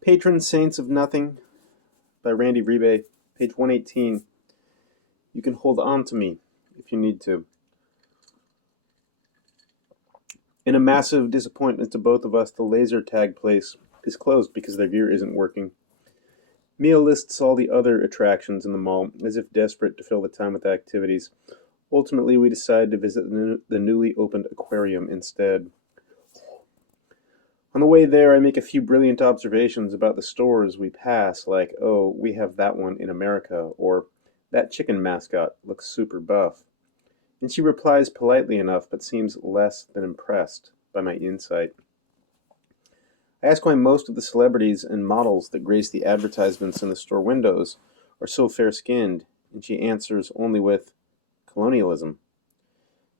Patron Saints of Nothing by Randy Rebay, page 118. You can hold on to me if you need to. In a massive disappointment to both of us, the laser tag place is closed because their gear isn't working. Mia lists all the other attractions in the mall, as if desperate to fill the time with activities. Ultimately, we decide to visit the newly opened aquarium instead. On the way there, I make a few brilliant observations about the stores we pass, like, oh, we have that one in America, or that chicken mascot looks super buff. And she replies politely enough, but seems less than impressed by my insight. I ask why most of the celebrities and models that grace the advertisements in the store windows are so fair skinned, and she answers only with colonialism.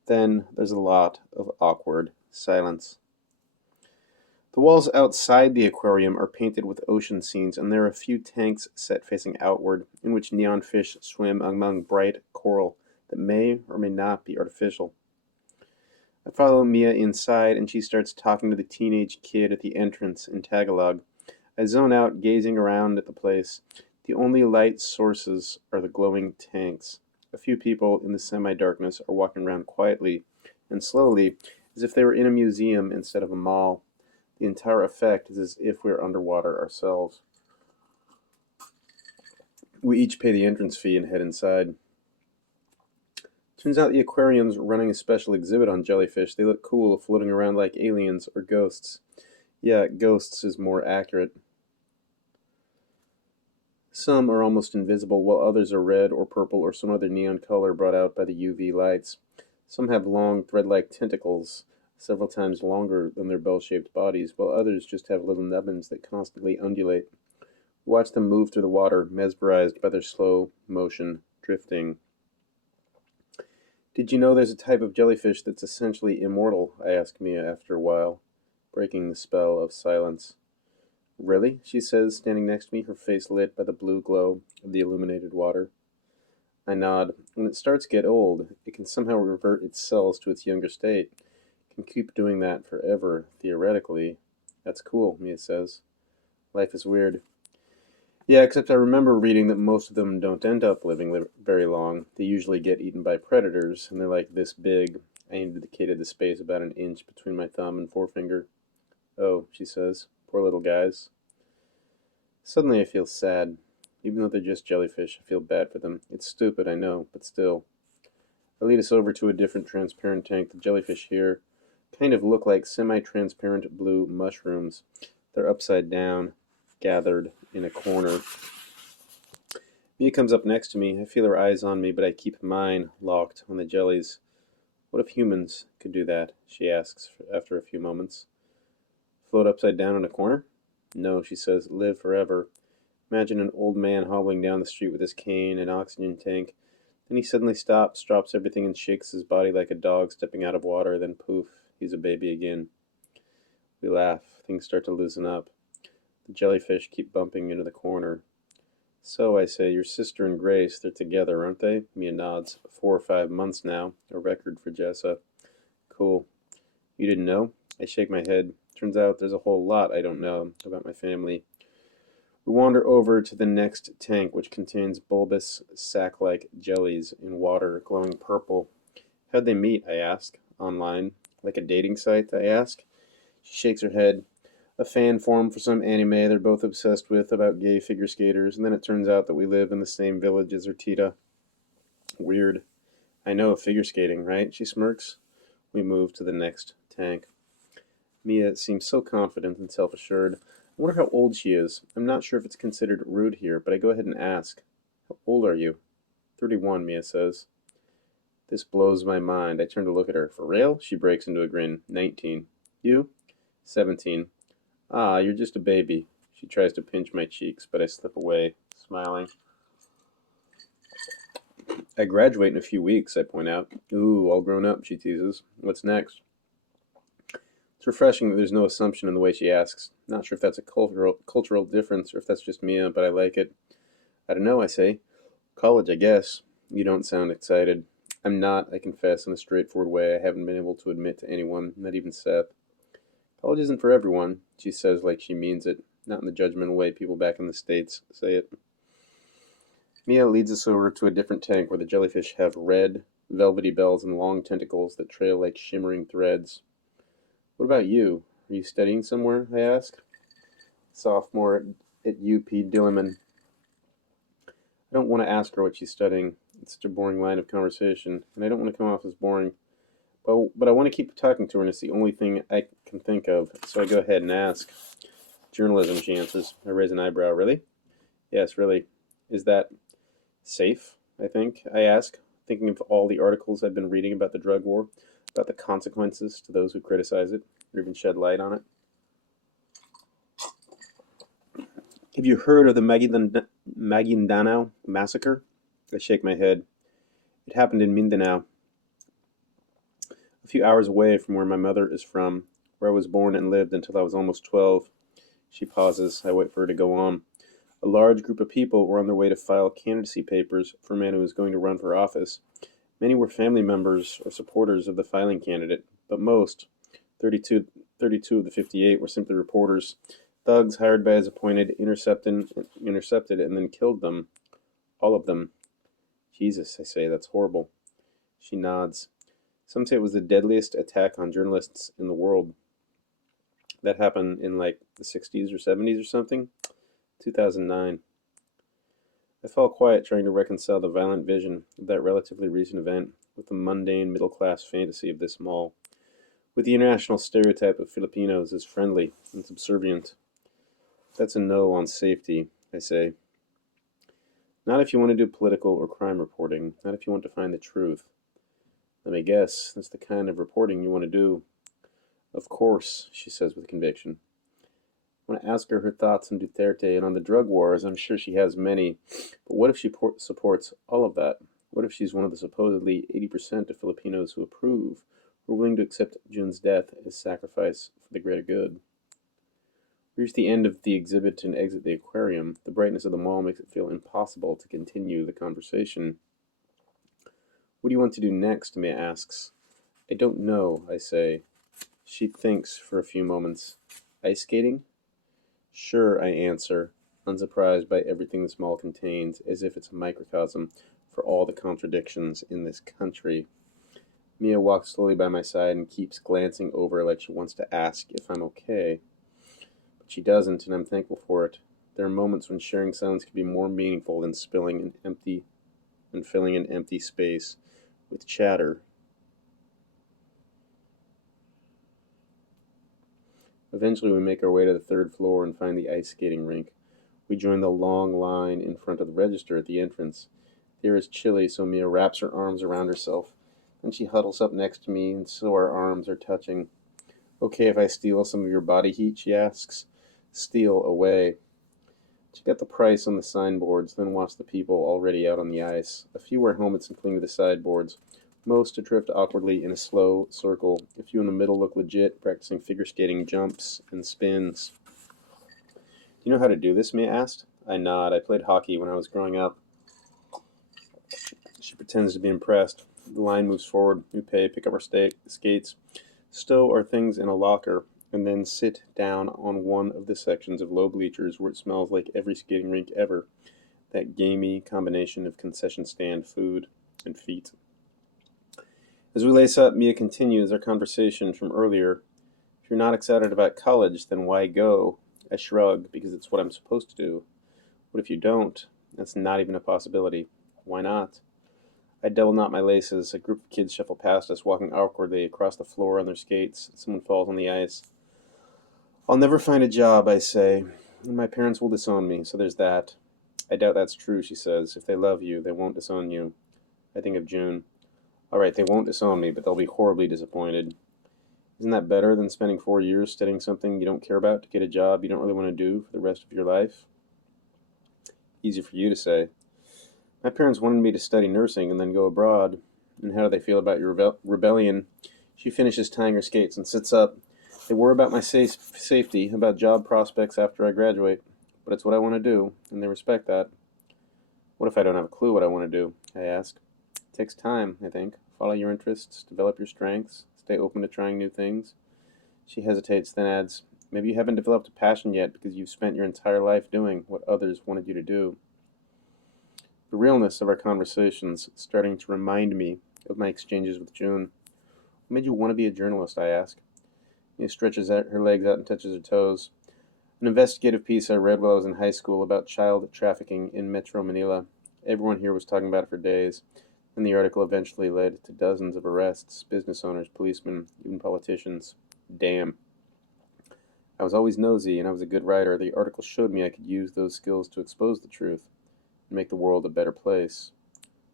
Then there's a lot of awkward silence. The walls outside the aquarium are painted with ocean scenes, and there are a few tanks set facing outward, in which neon fish swim among bright coral that may or may not be artificial. I follow Mia inside, and she starts talking to the teenage kid at the entrance in Tagalog. I zone out, gazing around at the place. The only light sources are the glowing tanks. A few people in the semi-darkness are walking around quietly and slowly, as if they were in a museum instead of a mall. The entire effect is as if we're underwater ourselves. We each pay the entrance fee and head inside. Turns out the aquarium's running a special exhibit on jellyfish. They look cool, floating around like aliens or ghosts. Yeah, ghosts is more accurate. Some are almost invisible, while others are red or purple or some other neon color brought out by the UV lights. Some have long, thread-like tentacles, several times longer than their bell-shaped bodies, while others just have little nubbins that constantly undulate. We watch them move through the water, mesmerized by their slow motion, drifting. Did you know there's a type of jellyfish that's essentially immortal? I ask Mia after a while, breaking the spell of silence. Really? She says, standing next to me, her face lit by the blue glow of the illuminated water. I nod. When it starts to get old, it can somehow revert its cells to its younger state. It can keep doing that forever, theoretically. That's cool, Mia says. Life is weird. Yeah, except I remember reading that most of them don't end up living very long. They usually get eaten by predators, and they're like this big. I indicated the space about an inch between my thumb and forefinger. Oh, she says. Poor little guys. Suddenly I feel sad. Even though they're just jellyfish, I feel bad for them. It's stupid, I know, but still. I lead us over to a different transparent tank. The jellyfish here kind of look like semi-transparent blue mushrooms. They're upside down, gathered in a corner. Mia comes up next to me. I feel her eyes on me, but I keep mine locked on the jellies. What if humans could do that? She asks after a few moments. Float upside down in a corner? No, she says, live forever. Imagine an old man hobbling down the street with his cane and oxygen tank. Then he suddenly stops, drops everything, and shakes his body like a dog stepping out of water. Then poof, he's a baby again. We laugh. Things start to loosen up. The jellyfish keep bumping into the corner. So, I say, your sister and Grace, they're together, aren't they? Mia nods. 4 or 5 months now. A record for Jessa. Cool. You didn't know? I shake my head. Turns out there's a whole lot I don't know about my family. We wander over to the next tank, which contains bulbous, sac-like jellies in water glowing purple. How'd they meet? I ask. Online. Like a dating site? I ask. She shakes her head. A fan formed for some anime they're both obsessed with about gay figure skaters, and then it turns out that we live in the same village as Urtita. Weird. I know, figure skating, right? She smirks. We move to the next tank. Mia seems so confident and self-assured. I wonder how old she is. I'm not sure if it's considered rude here, but I go ahead and ask. How old are you? 31, Mia says. This blows my mind. I turn to look at her. For real? She breaks into a grin. 19. You? 17. Ah, you're just a baby. She tries to pinch my cheeks, but I slip away, smiling. I graduate in a few weeks, I point out. Ooh, all grown up, she teases. What's next? It's refreshing that there's no assumption in the way she asks. Not sure if that's a cultural difference or if that's just Mia, but I like it. I don't know, I say. College, I guess. You don't sound excited. I'm not, I confess, in a straightforward way I haven't been able to admit to anyone, not even Seth. College isn't for everyone, she says like she means it. not in the judgmental way people back in the States say it. Mia leads us over to a different tank where the jellyfish have red, velvety bells and long tentacles that trail like shimmering threads. What about you? Are you studying somewhere? I ask. Sophomore at UP Diliman. I don't want to ask her what she's studying. It's such a boring line of conversation, and I don't want to come off as boring. But I want to keep talking to her, and it's the only thing I can think of, so I go ahead and ask. Journalism, she answers. I raise an eyebrow. Really? Yes, really. Is that safe, I think? I ask, thinking of all the articles I've been reading about the drug war, about the consequences to those who criticize it, or even shed light on it. Have you heard of the Maguindanao massacre? I shake my head. It happened in Mindanao, a few hours away from where my mother is from, where I was born and lived until I was almost 12. She pauses. I wait for her to go on. A large group of people were on their way to file candidacy papers for a man who was going to run for office. Many were family members or supporters of the filing candidate, but most, 32, 32 of the 58, were simply reporters. Thugs hired by his appointed intercepted and then killed them. All of them. Jesus, I say, that's horrible. She nods. Some say it was the deadliest attack on journalists in the world. That happened in like the 60s or 70s or something. 2009. I fell quiet trying to reconcile the violent vision of that relatively recent event with the mundane middle-class fantasy of this mall, with the international stereotype of Filipinos as friendly and subservient. That's a no on safety, I say. Not if you want to do political or crime reporting, not if you want to find the truth. Let me guess, that's the kind of reporting you want to do. Of course, she says with conviction. I want to ask her thoughts on Duterte and on the drug wars. I'm sure she has many. But what if she supports all of that? What if she's one of the supposedly 80% of Filipinos who approve, who are willing to accept Jun's death as sacrifice for the greater good? We reach the end of the exhibit and exit the aquarium. The brightness of the mall makes it feel impossible to continue the conversation. What do you want to do next? Mia asks. I don't know, I say. She thinks for a few moments. Ice skating? Sure, I answer, unsurprised by everything this mall contains, as if it's a microcosm for all the contradictions in this country. Mia walks slowly by my side and keeps glancing over like she wants to ask if I'm okay. But she doesn't, and I'm thankful for it. There are moments when sharing silence can be more meaningful than filling an empty space with chatter. Eventually, we make our way to the third floor and find the ice skating rink. We join the long line in front of the register at the entrance. The air is chilly, so Mia wraps her arms around herself. Then she huddles up next to me, and so our arms are touching. Okay if I steal some of your body heat, she asks. Steal away. She got the price on the signboards, then watched the people already out on the ice. A few wear helmets and cling to the sideboards. Most drift awkwardly in a slow circle. A few in the middle look legit, practicing figure skating jumps and spins. Do you know how to do this? Mia asked. I nod. I played hockey when I was growing up. She pretends to be impressed. The line moves forward. We pick up our skates, stow our things in a locker, and then sit down on one of the sections of low bleachers where it smells like every skating rink ever. That gamey combination of concession stand food and feet. As we lace up, Mia continues our conversation from earlier. If you're not excited about college, then why go? I shrug, because it's what I'm supposed to do. What if you don't? That's not even a possibility. Why not? I double knot my laces. A group of kids shuffle past us, walking awkwardly across the floor on their skates. Someone falls on the ice. I'll never find a job, I say. And my parents will disown me, so there's that. I doubt that's true, she says. If they love you, they won't disown you. I think of June. All right, they won't disown me, but they'll be horribly disappointed. Isn't that better than spending 4 years studying something you don't care about to get a job you don't really want to do for the rest of your life? Easy for you to say. My parents wanted me to study nursing and then go abroad. And how do they feel about your rebellion? She finishes tying her skates and sits up. They worry about my safety, about job prospects after I graduate. But it's what I want to do, and they respect that. What if I don't have a clue what I want to do? I ask. It takes time, I think. Follow your interests, develop your strengths, stay open to trying new things. She hesitates, then adds, Maybe you haven't developed a passion yet because you've spent your entire life doing what others wanted you to do. The realness of our conversations is starting to remind me of my exchanges with June. What made you want to be a journalist? I ask. Mia stretches out her legs out and touches her toes. An investigative piece I read while I was in high school about child trafficking in Metro Manila. Everyone here was talking about it for days, and the article eventually led to dozens of arrests, business owners, policemen, even politicians. Damn. I was always nosy, and I was a good writer. The article showed me I could use those skills to expose the truth and make the world a better place.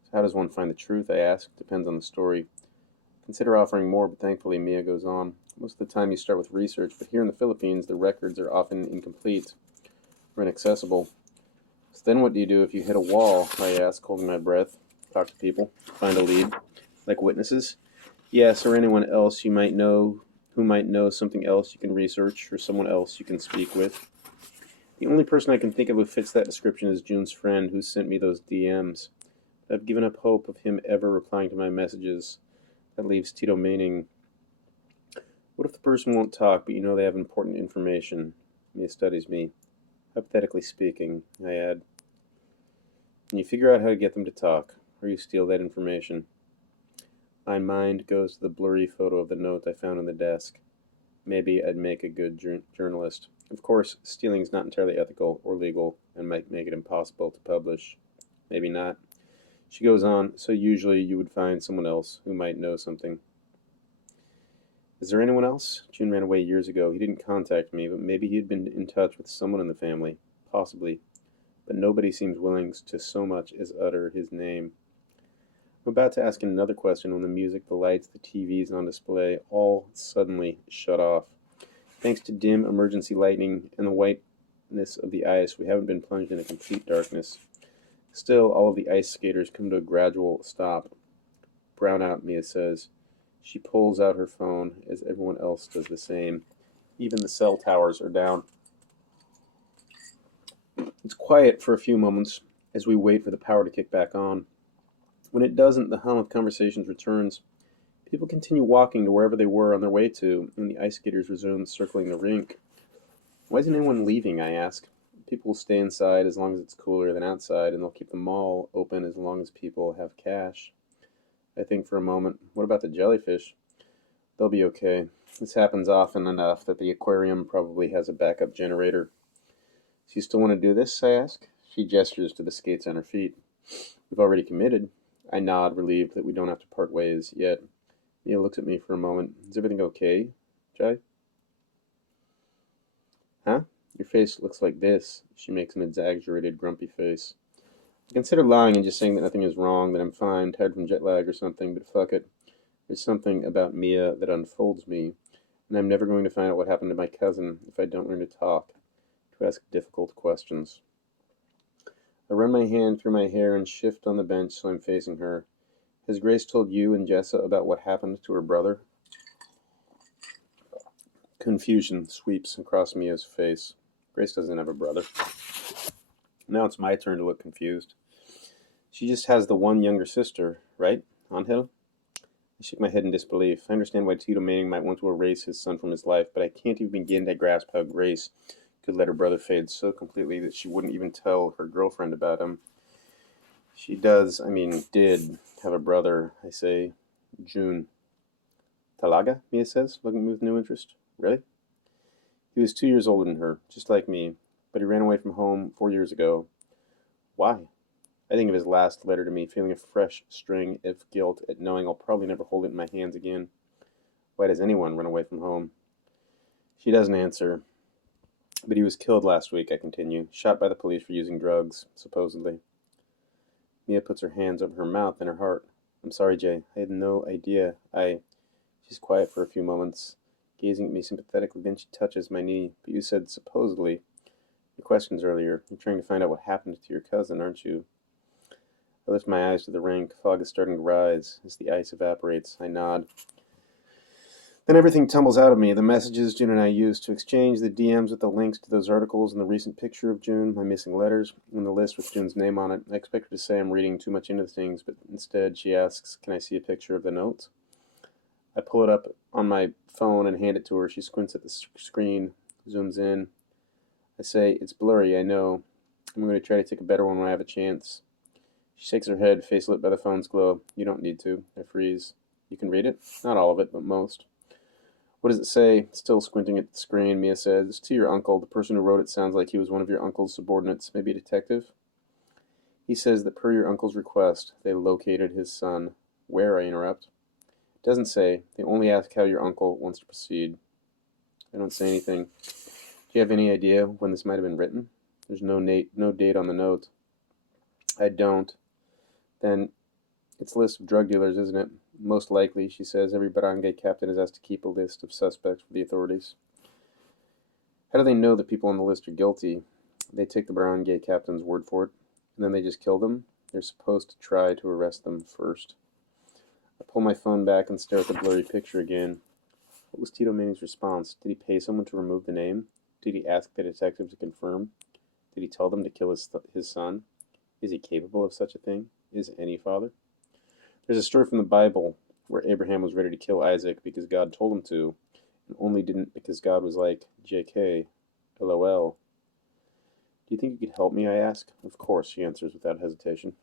So how does one find the truth, I ask. Depends on the story. Consider offering more, but thankfully Mia goes on. Most of the time you start with research, but here in the Philippines the records are often incomplete or inaccessible. So then what do you do if you hit a wall? I ask, holding my breath. Talk to people, find a lead, like witnesses. Yes, or anyone else you might know who might know something else you can research, or someone else you can speak with. The only person I can think of who fits that description is June's friend who sent me those DMs. I've given up hope of him ever replying to my messages. That leaves Tito meaning. What if the person won't talk, but you know they have important information? Mia studies me. Hypothetically speaking, I add. And you figure out how to get them to talk, or you steal that information. My mind goes to the blurry photo of the note I found on the desk. Maybe I'd make a good journalist. Of course, stealing is not entirely ethical or legal and might make it impossible to publish. Maybe not. She goes on, so usually you would find someone else who might know something. Is there anyone else? June ran away years ago. He didn't contact me, but maybe he had been in touch with someone in the family. Possibly. But nobody seems willing to so much as utter his name. I'm about to ask another question when the music, the lights, the TVs on display all suddenly shut off. Thanks to dim emergency lighting and the whiteness of the ice, we haven't been plunged into complete darkness. Still, all of the ice skaters come to a gradual stop. Brown out, Mia says. She pulls out her phone as everyone else does the same. Even the cell towers are down. It's quiet for a few moments as we wait for the power to kick back on. When it doesn't, the hum of conversations returns. People continue walking to wherever they were on their way to, and the ice skaters resume circling the rink. Why isn't anyone leaving, I ask. People will stay inside as long as it's cooler than outside, and they'll keep the mall open as long as people have cash. I think for a moment, what about the jellyfish? They'll be okay. This happens often enough that the aquarium probably has a backup generator. Do you still want to do this, I ask? She gestures to the skates on her feet. We've already committed. I nod, relieved that we don't have to part ways yet. Mia looks at me for a moment. Is everything okay, Jai? Huh? Your face looks like this. She makes an exaggerated, grumpy face. I consider lying and just saying that nothing is wrong, that I'm fine, tired from jet lag or something, but fuck it. There's something about Mia that unfolds me, and I'm never going to find out what happened to my cousin if I don't learn to talk, to ask difficult questions. I run my hand through my hair and shift on the bench so I'm facing her. Has Grace told you and Jessa about what happened to her brother? Confusion sweeps across Mia's face. Grace doesn't have a brother. Now it's my turn to look confused. She just has the one younger sister, right, Angel? I shake my head in disbelief. I understand why Tito Manning might want to erase his son from his life, but I can't even begin to grasp how Grace could let her brother fade so completely that she wouldn't even tell her girlfriend about him. She did have a brother, I say. June. Talaga, Mia says, looking at me with new interest. Really? He was 2 years older than her, just like me, but he ran away from home 4 years ago. Why? I think of his last letter to me, feeling a fresh string of guilt at knowing I'll probably never hold it in my hands again. Why does anyone run away from home? She doesn't answer. But he was killed last week, I continue, shot by the police for using drugs, supposedly. Mia puts her hands over her mouth and her heart. I'm sorry, Jay. I had no idea. She's quiet for a few moments, gazing at me sympathetically. Then she touches my knee. But you said supposedly. Your questions earlier. You're trying to find out what happened to your cousin, aren't you? I lift my eyes to the rink. Fog is starting to rise. As the ice evaporates, I nod. Then everything tumbles out of me. The messages June and I used to exchange, the DMs with the links to those articles, and the recent picture of June, my missing letters, and the list with June's name on it. I expect her to say I'm reading too much into things, but instead she asks, can I see a picture of the notes? I pull it up on my phone and hand it to her. She squints at the screen. Zooms in. I say, it's blurry, I know. I'm going to try to take a better one when I have a chance. She shakes her head, face lit by the phone's glow. You don't need to. I freeze. You can read it? Not all of it, but most. What does it say? Still squinting at the screen, Mia says, it's to your uncle. The person who wrote it sounds like he was one of your uncle's subordinates, maybe a detective. He says that per your uncle's request, they located his son. Where, I interrupt. It doesn't say. They only ask how your uncle wants to proceed. I don't say anything. Do you have any idea when this might have been written? There's no date on the note. I don't. Then it's a list of drug dealers, isn't it? Most likely, she says. Every barangay captain is asked to keep a list of suspects for the authorities. How do they know the people on the list are guilty? They take the barangay captain's word for it, and then they just kill them? They're supposed to try to arrest them first. I pull my phone back and stare at the blurry picture again. What was Tito Manning's response? Did he pay someone to remove the name? Did he ask the detective to confirm? Did he tell them to kill his son? Is he capable of such a thing? Is any father? There's a story from the Bible where Abraham was ready to kill Isaac because God told him to, and only didn't because God was like, JK, LOL. Do you think you could help me, I ask? Of course, she answers without hesitation.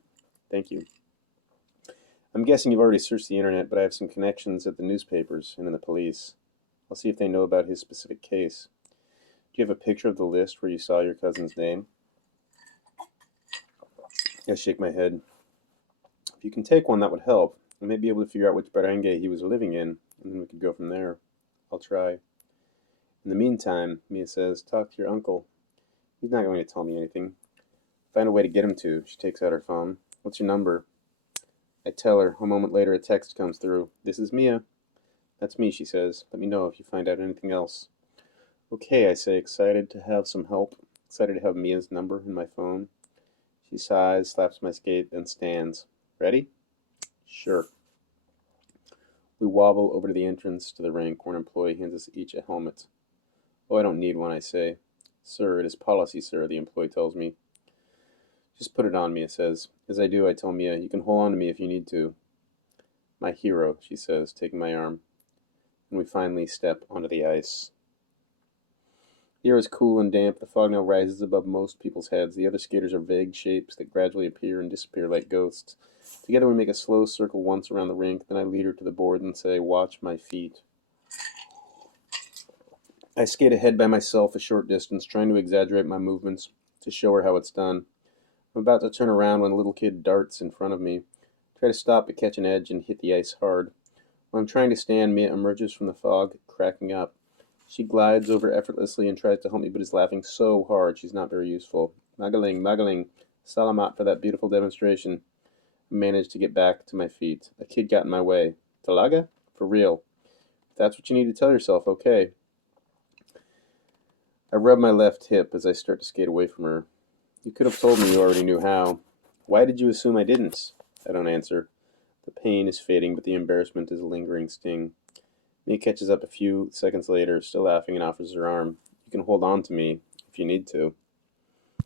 Thank you. I'm guessing you've already searched the internet, but I have some connections at the newspapers and in the police. I'll see if they know about his specific case. Do you have a picture of the list where you saw your cousin's name? I shake my head. If you can take one, that would help. I may be able to figure out which barangay he was living in, and then we could go from there. I'll try. In the meantime, Mia says, talk to your uncle. He's not going to tell me anything. Find a way to get him to. She takes out her phone. What's your number? I tell her. A moment later, a text comes through. This is Mia. That's me, she says. Let me know if you find out anything else. Okay, I say, excited to have some help. Excited to have Mia's number in my phone. She sighs, slaps my skate, then stands. Ready? Sure. We wobble over to the entrance to the rank where an employee hands us each a helmet. Oh, I don't need one, I say. Sir, it is policy, sir, the employee tells me. Just put it on, Mia says. As I do, I tell Mia, you can hold on to me if you need to. My hero, she says, taking my arm. And we finally step onto the ice. The air is cool and damp. The fog now rises above most people's heads. The other skaters are vague shapes that gradually appear and disappear like ghosts. Together we make a slow circle once around the rink. Then I lead her to the board and say, watch my feet. I skate ahead by myself a short distance, trying to exaggerate my movements to show her how it's done. I'm about to turn around when a little kid darts in front of me. I try to stop but catch an edge and hit the ice hard. While I'm trying to stand, Mia emerges from the fog, cracking up. She glides over effortlessly and tries to help me, but is laughing so hard she's not very useful. Magaling, magaling, salamat for that beautiful demonstration. I managed to get back to my feet. A kid got in my way. Talaga? For real. If that's what you need to tell yourself, okay. I rub my left hip as I start to skate away from her. You could have told me you already knew how. Why did you assume I didn't? I don't answer. The pain is fading, but the embarrassment is a lingering sting. Mia catches up a few seconds later, still laughing, and offers her arm. You can hold on to me if you need to.